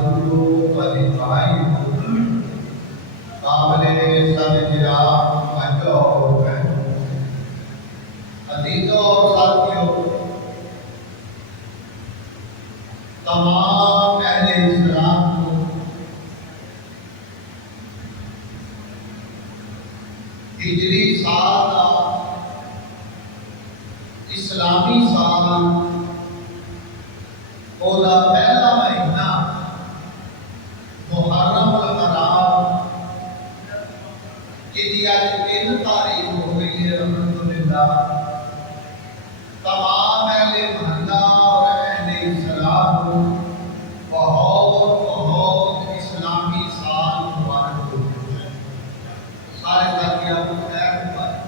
حضور و نتائی قابل سنجرام مجھو بہنوں عزیزوں اور ساتھیوں، تمام اہل اسلام کو ہجری سال اسلامی سال اولا پہلا مہینہ محرم الحرام کی آج 3 تاریخ ہو گئی ہے۔ الحمدللہ تمام اہل محلہ اور اہل اسلام کو بہت بہت اسلامی سال مبارک ہو۔ سارے ساتھیوں کو خیر مبارک۔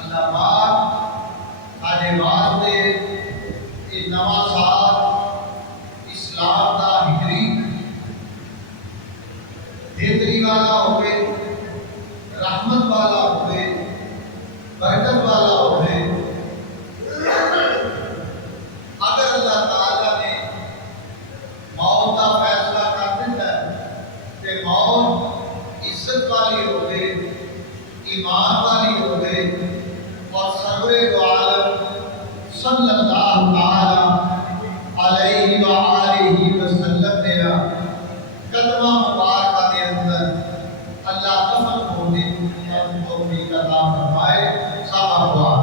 اللہ پاک سارے واسطے یہ نواں سال اسلام دا ہجری والا ہوئے، رحمت والا ہوئے، برکت والا ہوئے۔ اگر اللہ تعالیٰ نے موت کا فیصلہ کر دیتا ہے کہ موت عزت والی ہوئے، ایمان والی ہوئے، اور سرور دو عالم صلی اللہ تعالی علیہ وآلہ وسلم نے کلمہ مبارکہ کے اندر اللہ دفن ہونے کی توفیق عطا فرمائے۔ صحابہ دعا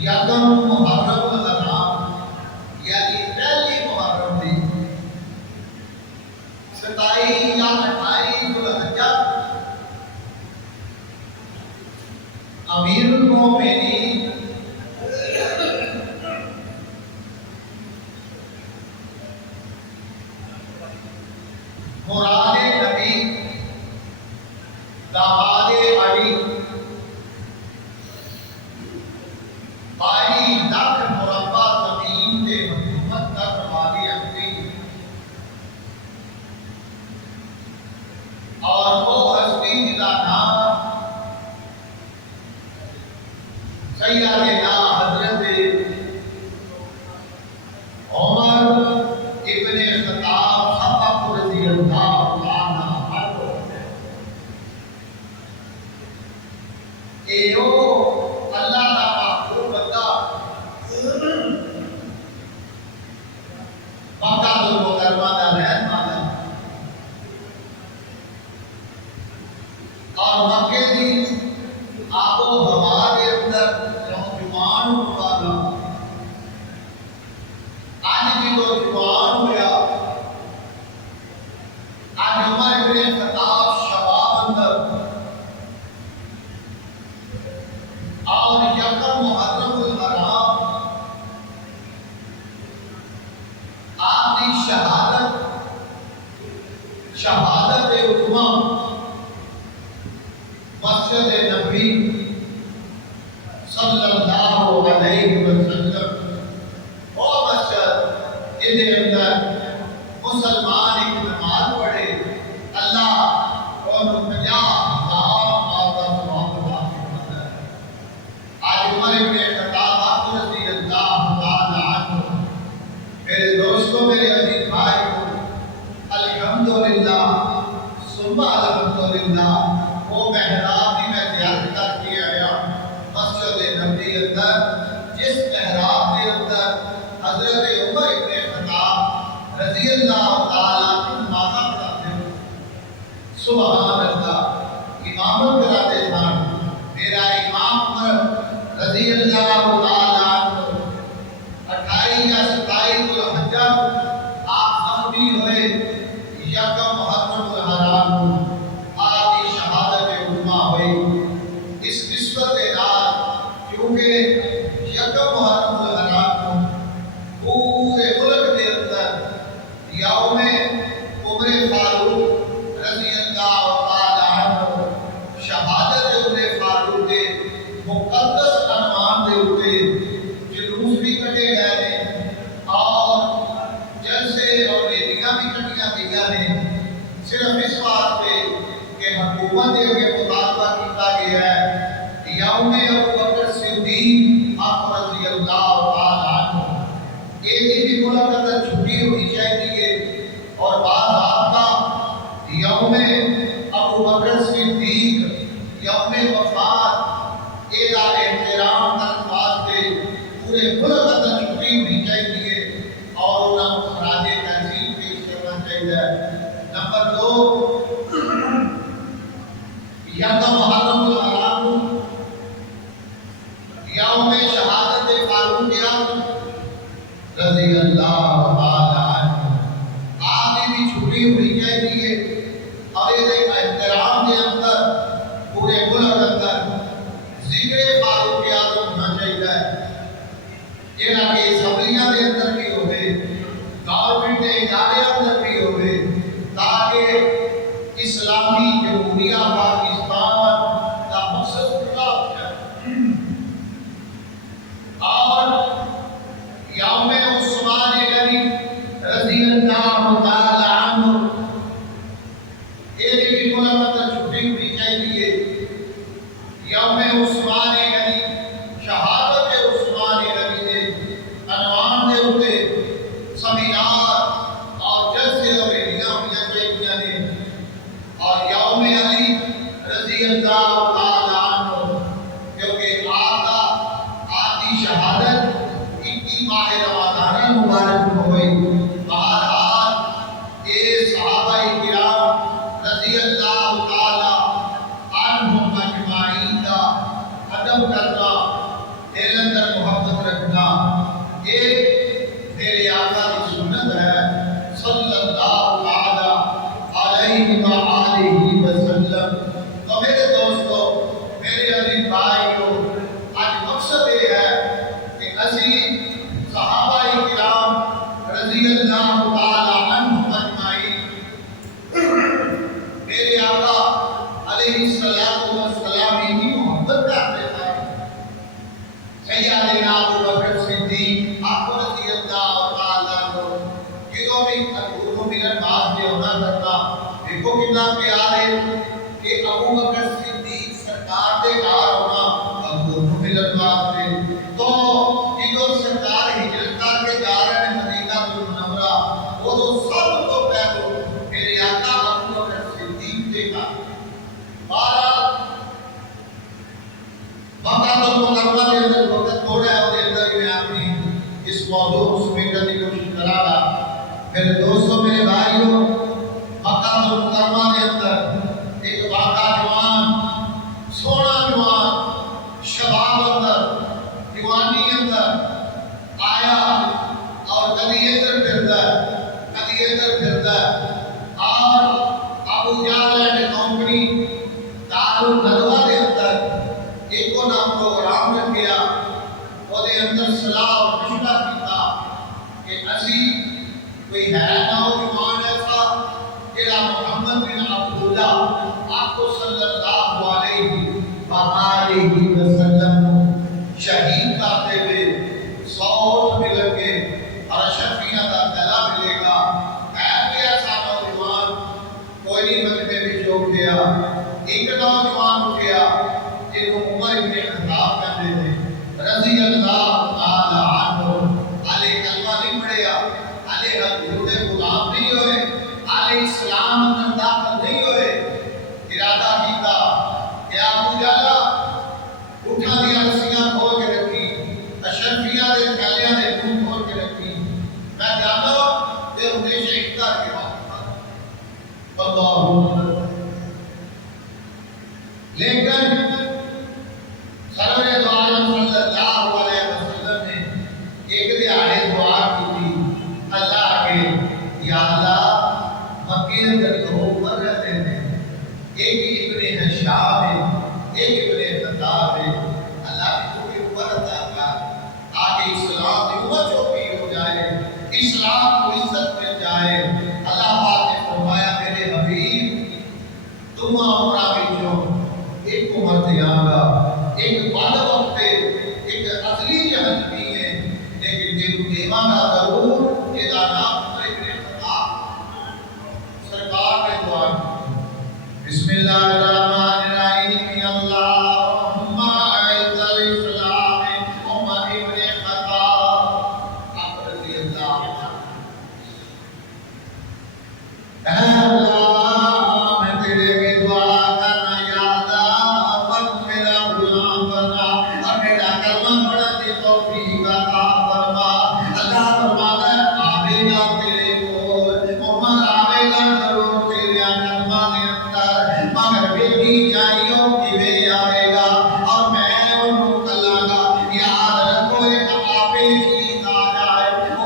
یکم محرم الحرام یعنی پہلی محرم دی 27 یا 28 ذوالحجہ امیر المومنین مراد نبی داماد علی 22 لاکھ مربع زمین پہ حکومت کرنے والی ہستی، اور وہ ہستی جس کا نام سیدنا حضرت عمر ابن خطاب رضی اللہ عنہ ہے۔ ایو اللہ کا محبوب بندہ مکہ المکرمہ کا رہنے والا، اور مکے کی آب و ہوا کے اندر نوجوان والا آج بھی نوجوان ہوا۔ آج عمر ابن خطاب شباب اندر، اور یکم محرم الحرام آپ کی شہادت عظمیٰ مسجد نبی صلی اللہ علیہ وسلم، وہ مسجد جن کے اندر مسلمان ایک نماز پڑھے اللہ اور 50,000 کا ثواب عطا فرماتا ہے۔ آج عمر ابن خطاب رضی اللہ تعالی عنہ، میرے دوستوں، میرے عزیز بھائیوں، الحمدللہ ثم الحمدللہ وہ محراب بھی میں زیارت کر کے آیا مسجد نبی اندر، جس محراب کے اندر حضرت عمر ابن خطاب رضی اللہ تعالیٰ عنہ نماز پڑھاتے ہیں۔ سبحان اللہ، امامت کراتے تھے۔ میرا امام عمر رضی اللہ تعالیٰ عنہ 28 یا 27 ذوالحجہ آپ زخمی ہوئے، یکم محرم الحرام آپ کی شہادت عظمیٰ ہوئی۔ اس نسبت کے ساتھ کیونکہ یکم محرم الحرام پورے ملک کے اندر یوم عمر فاروق رضی اللہ تعالی عنہ شہادت عمر فاروق کے مقدس عنوان کے اوپر جلوس بھی کٹے گئے ہیں، اور جلسے اور ریلیاں بھی کٹیاں گئی ہیں، صرف اس بات پہ کہ حکومت کے مطالبہ کیتا گیا ہے یوم ابو بکر صدیق رضی اللہ تعالی عنہ یہ دن بھی ملاقات چھٹی ہونی چاہیے اور بعض آپ کا یوم ابو بکر صدیق یوم وفات اعلان احترام کرنے واسطے پورے ملک اندر چھٹی ہونی چاہیے اور انہوں کو خراج تہذیب پیش کرنا چاہیے۔ نمبر 2 یکم محرم الحرام یوم شہادت فاروق اعظم رضی اللہ تعالی عنہ آپ کی بھی چھٹی ہونی چاہیے اور یہ احترام کے اندر پورے ملک اندر ذکر فاروق اعظم ہونا چاہیے یہ نہ کہ اسمبلیاں کے اندر بھی ہوئے گورنمنٹ کے ادارے اندر بھی ہوئے تاکہ اسلامی جمہوریہ پاکستان کا مقصد پورا ہو جائے۔ اور یوم عثمان غنی رضی اللہ تعالی عنہ یہ بھی ملک چھٹی ہونی چاہیے۔ یوم عثمان غنی شہادت عثمان غنی کے عنوان دے ہوئے سمینار اور جلسے اور ریلیاں ہونی چاہیے اور یوم علی رضی اللہ تعالی عنہ کیونکہ آپ کی شہادت ماہ رمضان مبارک میں ہوئی۔ بہرحال یہ صحابہ کرام رضی اللہ تعالی عنہم اجمعین کا ادب کرنا دل اندر محبت رکھنا یہ میرے آقا کی سنت ہے صلی اللہ تعالی علیہ وآلہ وسلم۔ تو میرے دوستو میرے عزیز بھائیو آج مقصد یہ ہے کہ اسی صحابہ کرام رضی اللہ تعالی عنہم اجمعین میرے آقا علیہ الصلوۃ والسلام کی محبت کرتے تھے۔ سیدنا ابو بکر صدیق آپ رضی اللہ تعالی عنہ جنہوں بھی حضور میرا ناز دے ہونا کرنا دیکھو کتنا پیار ہے کہ ابو بکر صدیق سرکار دے گھر ہونا حضور میرا ناز دے تو سرکار ہجرت کر کے جا رہے ہیں مدینہ منورہ وہ تو سب کو پہلو میرے آقا ابو بکر صدیق دیکھا۔ بارہ مکہ المکرمہ کے اندر وقت تھوڑا ہے اور اندر میں اپنی اس موضوع کو سمیٹنے کی کوشش کرا رہا۔ میرے دوستوں میرے بھائیوں مکہ المکرمہ کے اندر ایک واقعہ جوان سونا جوان شباب اندر جوانی اندر آیا اور کبھی ادھر پھرتا ہے کبھی ادھر پھرتا ہے اور ابو جہل اینڈ کمپنی دارالندوا کے اندر ایک کو نام پروگرام رکھ گیا وہ دے اندر صلاح اور مشورہ کیتا کہ اسی کوئی ہے نوجوان ایسا جڑا محمد بن عبداللہ آپ کو صلی اللہ علیہ وآلہ وسلم شہید کرتے ہوئے سوت مل کے اور شفیع کا گلا ملے گا۔ ایک ایسا نوجوان کوئی نہیں مجمع بھی چوک گیا۔ ایک نوجوان اٹھیا جن کو عمر ابن خطاب کہتے تھے رضی اللہ تعالی عنہ علیہ کلمہ نہیں پڑھیا علیہ حضور غلام نہیں ہوئے علیہ اسلام اندر داخل نہیں ہوئے۔ ارادہ کیتا کہ ابو جہل اٹھا دیا رسیاں کھول کے رکھی اشرفیہ دے تھیلیاں دے منہ کھول کے رکھی میں جانا یہ انہیں شہید کر کے واپس اللہ لیکن سرور دو عالم صلی اللہ علیہ وسلم نے ایک دیہڑے دعا کی تھی اللہ کے یا اللہ مکے اندر دو عمر رہتے ہیں ایک ابن ہشام ہے ایک ابن خطاب ہے اللہ کی کوئی عمر عطا کر تاکہ اسلام کی عمر چوکی ہو جائے اسلام کو عزت مل جائے۔ اللہ پاک نے فرمایا میرے حبیب تم عمرہ بچوں ایک عمر دیا گا ایک بعد وقت ایک اصلی جہنمی ہے لیکن جن دیوان کا ضرور جدا نام ابن خطاب سرکار نے دعا کی بسم اللہ الرحمن الرحیم اللہم اعز الاسلام ابن خطاب آپ رضی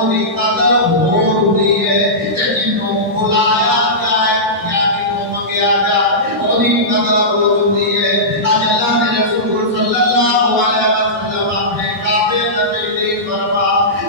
ਉਹਦੀ ਕਦਰ ਹੋਰ ਹੁੰਦੀ ਹੈ ਤੇ ਜਿਹਨੂੰ ਬੁਲਾਇਆ ਜਾਏ ਜਾਂ ਜਿਹਨੂੰ ਮੰਗਿਆ ਜਾਏ ਉਹਦੀ ਕਦਰ ਹੋਰ ਹੁੰਦੀ ਹੈ। ਅੱਜ ਅੱਲਾਹ ਦੇ ਰਸੂਲ ਸੱਲੱਲਾਹੁ ਅਲੈਹਿ ਵਸੱਲਮ ਆਪਣੇ ਕਾਬੇ ਦਾ ਤਸ਼ਰੀਫ ਫਰਮਾ